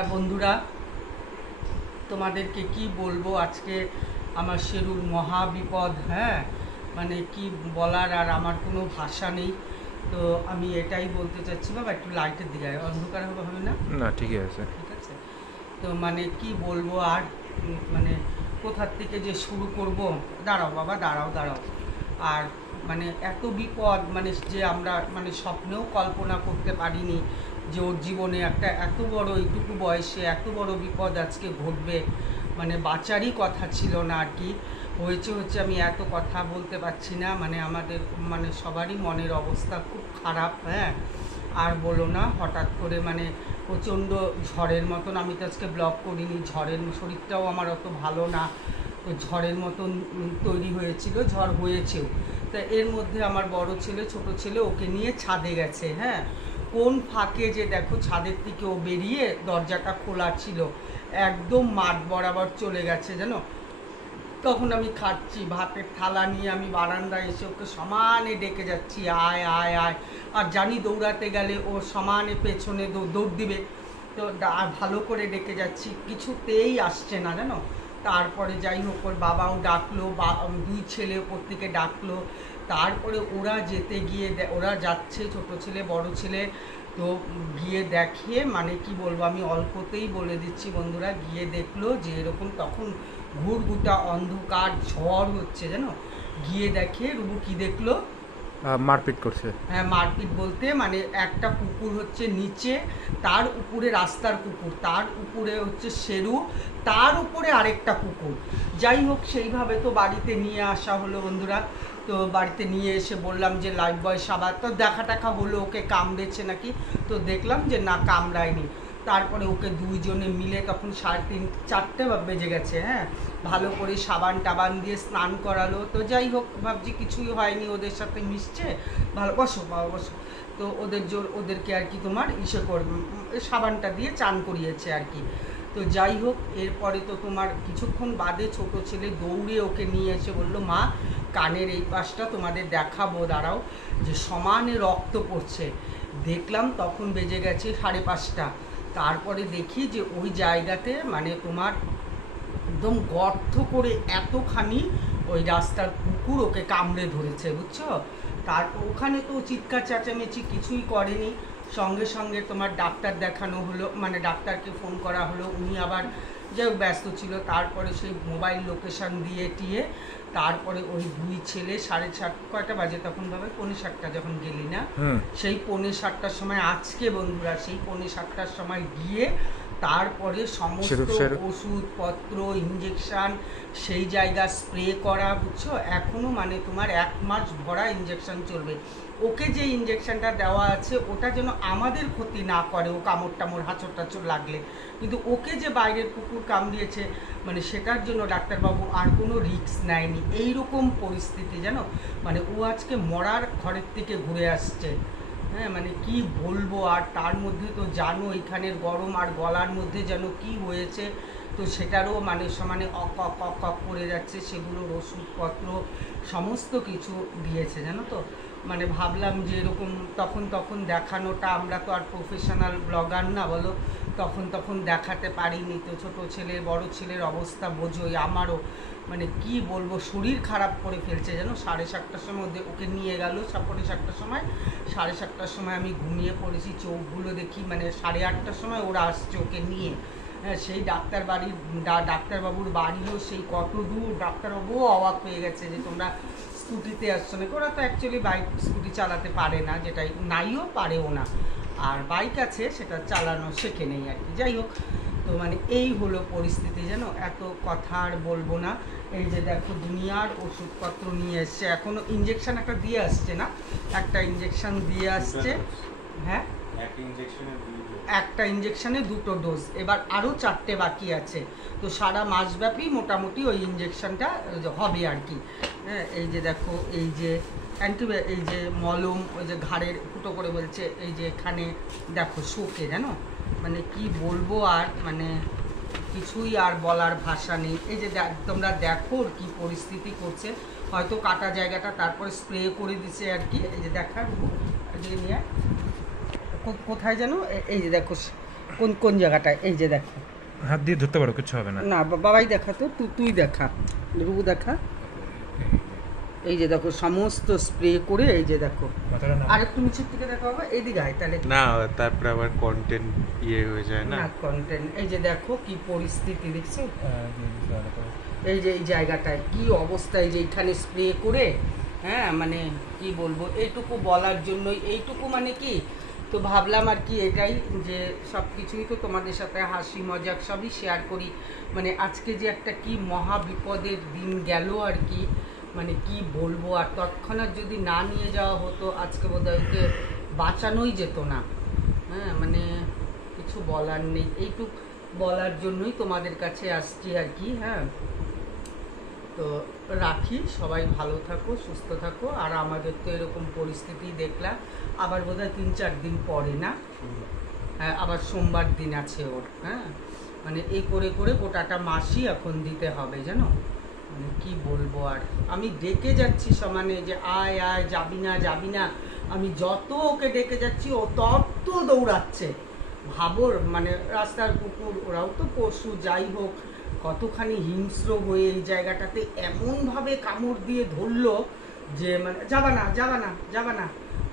নমস্কার বন্ধুরা, তোমাদেরকে কি বলবো। আজকে আমার শেরুর মহা বিপদ। হ্যাঁ, মানে কি বলার, আর আমার কোনো ভাষা নেই। তো আমি এটাই বলতে চাচ্ছি। বাবা একটু লাইটের দিকে অন্ধকার হবে না? না, ঠিকই আছে। ঠিক আছে। তো মানে কি বলবো আর, মানে কোথার থেকে যে শুরু করব। দাঁড়াও বাবা, দাঁড়াও দাঁড়াও। আর মানে এত বিপদ, মানে যে আমরা মানে স্বপ্নেও কল্পনা করতে পারিনি যে ওর জীবনে একটা এত বড়, এইটুকু বয়সে এত বড় বিপদ আজকে ঘটবে। মানে বাঁচারই কথা ছিল না আর কি। হচ্ছে আমি এত কথা বলতে পারছি না। মানে আমাদের মানে সবারই মনের অবস্থা খুব খারাপ। হ্যাঁ, আর বলো না, হঠাৎ করে মানে প্রচণ্ড ঝড়ের মতন, আমি তো আজকে ব্লগ করিনি, ঝড়ের শরীরটাও আমার অত ভালো না। তো ঝড়ের মতন তৈরি হয়েছিল, ঝড় হয়েছেও। তা এর মধ্যে আমার বড় ছেলে, ছোট ছেলে ওকে নিয়ে ছাদে গেছে। হ্যাঁ, কোন ফাঁকে যে দেখো ছাদের থেকে ও বেরিয়ে, দরজাটা খোলা ছিল, একদম মাঠ বরাবর চলে গেছে জানো। তখন আমি খাচ্ছি, ভাতের থালা নিয়ে আমি বারান্দায় এসে ওকে সমানে ডেকে যাচ্ছি, আয় আয় আয়। আর জানি দৌড়াতে গেলে ও সমানে পেছনে দৌড় দিবে। তো ভালো করে ডেকে যাচ্ছি, কিছুতেই আসছে না জানো। তারপরে যাই হোক ওর বাবাও ডাকলো, দুই ছেলে ওপর থেকে ডাকলো। তারপরে ওরা যেতে গিয়ে ওরা যাচ্ছে, ছোট ছেলে বড় ছেলে। তো গিয়ে দেখে, মানে কি বলবো, আমি অল্পতেই বলে দিচ্ছি বন্ধুরা, গিয়ে দেখলো যে এরকম তখন ঘুরঘুটা অন্ধকার ঝড় হচ্ছে জানো। গিয়ে দেখে রুবু কি দেখলো, মারপিট করছে। হ্যাঁ, মারপিট বলতে মানে একটা কুকুর হচ্ছে নিচে, তার উপরে রাস্তার কুকুর, তার উপরে হচ্ছে শেরু, তার উপরে আরেকটা কুকুর। যাই হোক সেইভাবে তো বাড়িতে নিয়ে আসা হলো বন্ধুরা। তো বাড়িতে নিয়ে এসে বললাম যে লাইফ বয় সাবান, তো দেখা টাকা হলো ওকে কামড়েছে নাকি। তো দেখলাম যে না, কামড়ায়নি। তারপরে ওকে দুইজনে মিলে তখন 3:30 4টে বেজে গেছে। হ্যাঁ, ভালো করে সাবান টাবান দিয়ে স্নান করালো। তো যাই হোক ভাবছি কিছুই হয়নি, ওদের সাথে মিশছে ভালো। বসো বাবা বসো। তো ওদেরকে আর কি তোমার সাবানটা দিয়ে চান করিয়েছে আর কি। তো যাই হোক এরপরে তো তোমার কিছুক্ষণ বাদে ছোট ছেলে দৌড়ে ওকে নিয়ে এসে বললো, মা কানের এই পাশটা তোমাদের দেখাবো, দাঁড়াও, যে সমানে রক্ত পড়ছে। দেখলাম তখন বেজে গেছে 5:30। তারপরে দেখি যে ওই জায়গাতে মানে তোমার একদম গর্ত করে এতখানি ওই রাস্তার কুকুর ওকে কামড়ে ধরেছে, বুঝছো। তারপর ওখানে তো চিৎকার চেঁচামেচি কিছুই করেনি। সঙ্গে সঙ্গে তোমার ডাক্তার দেখানো হলো, মানে ডাক্তারকে ফোন করা হলো, উনি আবার যাই হোক ব্যস্ত ছিল। তারপরে সেই মোবাইল লোকেশান দিয়ে টিয়ে তারপরে ওই দুই ছেলে 7:30, কয়টা বাজে তখন ভাবে, 7:45 যখন গেলি না, সেই 7:45টার সময় আজকে বন্ধুরা, সেই 7:45টার সময় গিয়ে তারপরে সমস্ত ওষুধপত্র, ইঞ্জেকশান, সেই জায়গা স্প্রে করা, বুঝছো। এখনও মানে তোমার 1 মাস ভরা ইঞ্জেকশান চলবে। ওকে যে ইঞ্জেকশানটা দেওয়া আছে ওটা যেন আমাদের ক্ষতি না করে, ও কামড় টামড় হাঁচড় টাচড় লাগলে। কিন্তু ওকে যে বাইরের কুকুর কামড়িয়েছে, মানে সেটার জন্য ডাক্তারবাবু আর কোনো রিস্ক নেয়নি। এইরকম পরিস্থিতি জানো, মানে ও আজকে মরার ঘরের থেকে ঘুরে আসছে। হ্যাঁ, মানে কি বলবো। আর তার মধ্যে তো জানো এখানের গরম, আর গলার মধ্যে যেন কি হয়েছে। তো সেটারও মানে সমানে অক করে যাচ্ছে, সেগুলোর ওষুধপত্র সমস্ত কিছু দিয়েছে জানো তো। মানে ভাবলাম যে এরকম তখন দেখানোটা, আমরা তো আর প্রফেশনাল ব্লগার না বলো, তখন দেখাতে পারিনি। তো ছোটো ছেলে বড় ছেলের অবস্থা বোঝোই, আমারও মানে কি বলবো, শরীর খারাপ করে ফেলছে জানো। 7:30টার সময় ওকে নিয়ে গেল, 7:45টার সময়, 7:30টার সময় আমি ঘুমিয়ে পড়েছি। চোখগুলো দেখি মানে 8:30টার সময় ওরা আসছে ওকে নিয়ে। হ্যাঁ, সেই ডাক্তারবাবুর বাড়িও সেই কত দূর। ডাক্তারবাবুও অবাক হয়ে গেছে যে তোমরা স্কুটিতে আসছো না। ওরা তো অ্যাকচুয়ালি বাইক স্কুটি চালাতে পারে না, যেটাই নাইও পারেও না। আর বাইক আছে, সেটা চালানো শেখে নেই আর কি। যাই হোক, তো মানে এই হলো পরিস্থিতি যেন। এত কথা আর বলবো না। এই যে দেখো দুনিয়ার ওষুধপত্র নিয়ে এসছে, এখনও ইঞ্জেকশান একটা দিয়ে আসছে না, একটা ইঞ্জেকশান দিয়ে আসছে। হ্যাঁ, একটা ইঞ্জেকশানে 2টো ডোজ, এবার আরও 4টে বাকি আছে। তো সারা মাসব্যাপী মোটামুটি ওই ইঞ্জেকশানটা হবে আর কি। হ্যাঁ, এই যে দেখো, এই যে এই যে মলম, ওই যে ঘাড়ের ফুটো করে বলছে, এই যে এখানে দেখো শোকে জানো। মানে কি বলবো আর, মানে কিছুই আর বলার ভাষা নেই। এই যে তোমরা দেখো কি পরিস্থিতি করছে, হয়তো কাটা জায়গাটা তারপরে স্প্রে করে দিছে আর কি। এই যে দেখার নিয়ে কোথায় যেন, এই যে দেখো কোন কোন জায়গাটায়? এই যে দেখো, হাত দিয়ে ধরতে পারো, কিছু হবে না। না বাবাই দেখা, তো তুই দেখা, রুবু দেখা। এই যে দেখো সমস্ত স্প্রে করে, এই যে দেখো। মাথাটা না আর তুমি নিচের থেকে দেখো বাবা, এইদিকে আয় তাহলে। না, তারপরে আবার কন্টেন্ট হয়ে যায় না। না কন্টেন্ট, এই যে দেখো কি পরিস্থিতি দেখছো, এই যে এই জায়গাটায় কি অবস্থা, এই যে এখানে স্প্রে করে, হ্যাঁ মানে কি বলবো, এইটুকু বলার জন্যই, এইটুকু মানে কি, তো ভাবলাম আর কি এটাই, যে সব কিছুই তো তোমাদের সাথে হাসি মজাক সবই শেয়ার করি। মানে আজকে যে একটা কি মহা বিপদের দিন গেল আর কি, মানে কি বলবো, আর তৎক্ষণাৎ যদি না নিয়ে যাওয়া হতো আজকে বোধহয় ওকে বাঁচানোই যেত না। হ্যাঁ মানে কিছু বলার নেই, এইটুক বলার জন্যই তোমাদের কাছে আসছি আর কি। হ্যাঁ, তো রাখি, সবাই ভালো থাকো, সুস্থ থাকো। আর আমাদের তো এরকম পরিস্থিতি দেখলাম, আবার বোধহয় 3-4 দিন পরে না, হ্যাঁ আবার সোমবার দিন আছে ওর। হ্যাঁ মানে এই করে করে গোটাটা মাসই এখন দিতে হবে জানো, মানে কি বলবো। আর আমি ডেকে যাচ্ছি সমানে যে আয় আয়, যাবি না যাবি না, আমি যত ওকে ডেকে যাচ্ছি ও তত দৌড়াচ্ছে। ভাবর মানে রাস্তার কুকুর, ওরাও তো পশু, যাই হোক কতখানি হিংস্র হয়ে এই জায়গাটাতে এমনভাবে কামড় দিয়ে ধরলো যে মানে যাবা না যাবা না যাবা না,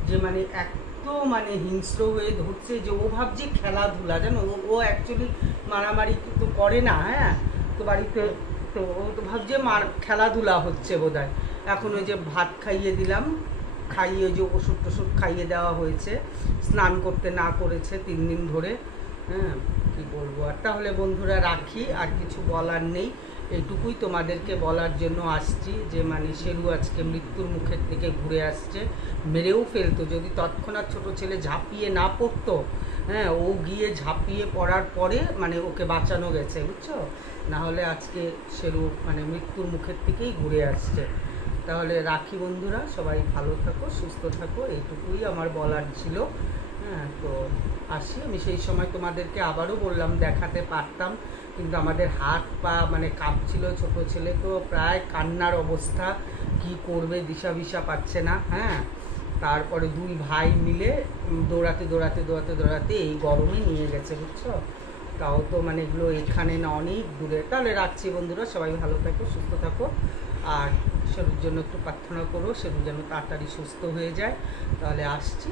যে মানে এত মানে হিংস্র হয়ে ধরছে যে ও ভাবছে খেলাধুলা জানো, ও অ্যাকচুয়ালি মারামারি তো করে না। হ্যাঁ, তো বাড়িতে তো ও তো ভাবছে খেলাধুলা হচ্ছে বোধহয়। এখন ওই যে ভাত খাইয়ে দিলাম, খাইয়ে যে ওষুধ টষুধ খাইয়ে দেওয়া হয়েছে, স্নান করতে না করেছে 3 দিন ধরে। হ্যাঁ কি বলবো। আর তাহলে বন্ধুরা রাখি, আর কিছু বলার নেই, এইটুকুই তোমাদেরকে বলার জন্য আসছি যে মানে শেরু আজকে মৃত্যুর মুখের থেকে ঘুরে আসছে। মেরেও ফেলতো যদি তৎক্ষণাৎ ছোট ছেলে ঝাঁপিয়ে না পড়তো। হ্যাঁ, ও গিয়ে ঝাঁপিয়ে পড়ার পরে মানে ওকে বাঁচানো গেছে, বুঝছো, না হলে আজকে শেরু মানে মৃত্যুর মুখের থেকেই ঘুরে আসছে। তাহলে রাখি বন্ধুরা, সবাই ভালো থাকো, সুস্থ থাকো, এইটুকুই আমার বলার ছিল। হ্যাঁ, তো আসি আমি। সেই সময় তোমাদেরকে আবারও বললাম দেখাতে পারতাম, কিন্তু আমাদের হাত পা মানে কাঁপছিল, ছোট ছেলে তো প্রায় কান্নার অবস্থা, কি করবে দিশা বিশা পাচ্ছে না। হ্যাঁ, তারপরে 2 ভাই মিলে দৌড়াতে দৌড়াতে দৌড়াতে দৌড়াতে এই গরমে নিয়ে গেছে, বুঝছো। তাও তো মানে এগুলো এখানে না, অনেক দূরে। তাহলে রাখছি বন্ধুরা, সবাই ভালো থাকো, সুস্থ থাকো। আর শেরুর জন্য একটু প্রার্থনা করো, শেরু যেন তাড়াতাড়ি সুস্থ হয়ে যায়। তাহলে আসছি।